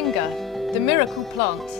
Moringga, the miracle plant.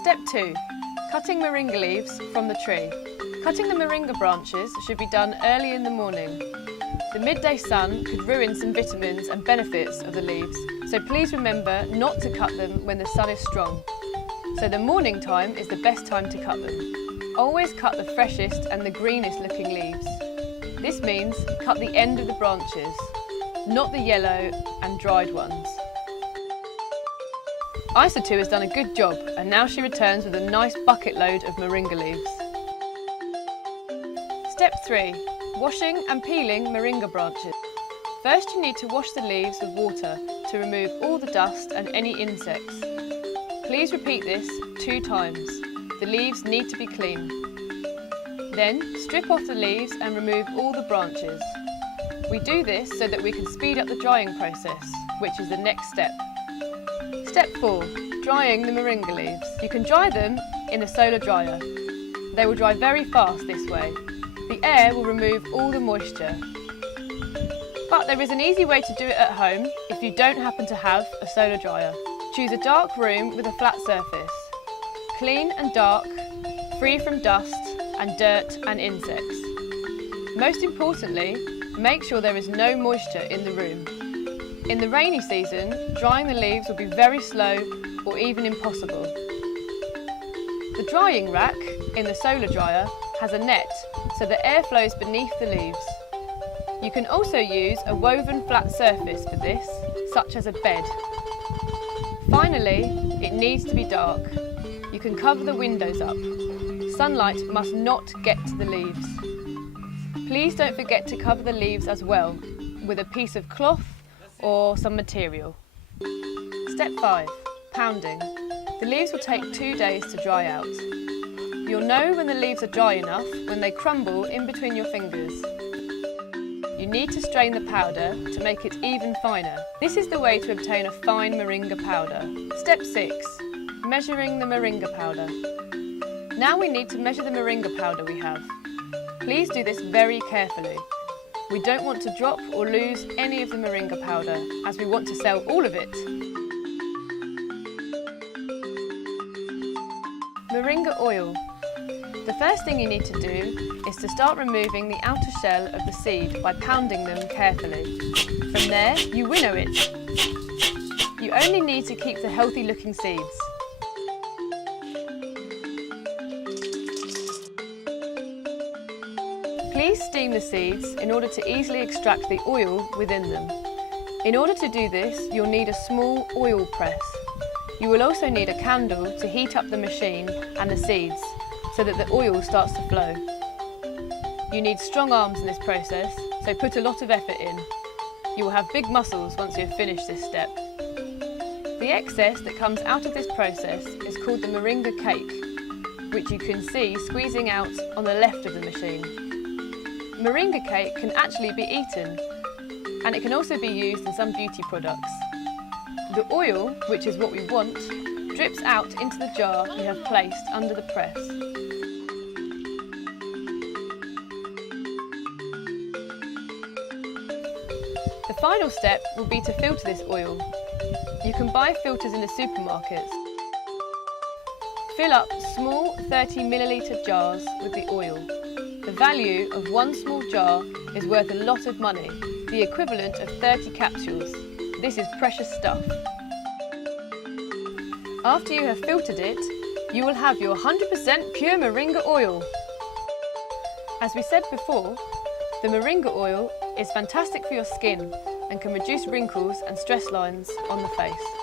Step 2. Cutting moringa leaves from the tree. Cutting the moringa branches should be done early in the morning. The midday sun could ruin some vitamins and benefits of the leaves, so please remember not to cut them when the sun is strong. So the morning time is the best time to cut them. Always cut the freshest and the greenest looking leaves. This means cut the end of the branches, not the yellow and dried ones. Isa2 has done a good job, and now she returns with a nice bucket load of moringa leaves. Step 3. Washing and peeling moringa branches. First you need to wash the leaves with water to remove all the dust and any insects. Please repeat this 2 times. The leaves need to be clean. Then strip off the leaves and remove all the branches. We do this so that we can speed up the drying process, which is the next step. Step 4. Drying the moringa leaves. You can dry them in a solar dryer. They will dry very fast this way. The air will remove all the moisture. But there is an easy way to do it at home if you don't happen to have a solar dryer. Choose a dark room with a flat surface. Clean and dark, free from dust and dirt and insects. Most importantly, make sure there is no moisture in the room. In the rainy season, drying the leaves will be very slow or even impossible. The drying rack in the solar dryer has a net so the air flows beneath the leaves. You can also use a woven flat surface for this, such as a bed. Finally, it needs to be dark. You can cover the windows up. Sunlight must not get to the leaves. Please don't forget to cover the leaves as well with a piece of cloth or some material. Step 5. Pounding. The leaves will take 2 days to dry out. You'll know when the leaves are dry enough when they crumble in between your fingers. You need to strain the powder to make it even finer. This is the way to obtain a fine moringa powder. Step 6. Measuring the moringa powder. Now we need to measure the moringa powder we have. Please do this very carefully. We don't want to drop or lose any of the moringa powder, as we want to sell all of it. Moringa oil. The first thing you need to do is to start removing the outer shell of the seed by pounding them carefully. From there, you winnow it. You only need to keep the healthy looking seeds. Please steam the seeds in order to easily extract the oil within them. In order to do this, you'll need a small oil press. You will also need a candle to heat up the machine and the seeds so that the oil starts to flow. You need strong arms in this process, so put a lot of effort in. You will have big muscles once you have finished this step. The excess that comes out of this process is called the moringa cake, which you can see squeezing out on the left of the machine. Moringa cake can actually be eaten, and it can also be used in some beauty products. The oil, which is what we want, drips out into the jar we have placed under the press. The final step will be to filter this oil. You can buy filters in the supermarkets. Fill up small 30ml jars with the oil. The value of one small jar is worth a lot of money, the equivalent of 30 capsules. This is precious stuff. After you have filtered it, you will have your 100% pure moringa oil. As we said before, the moringa oil is fantastic for your skin and can reduce wrinkles and stress lines on the face.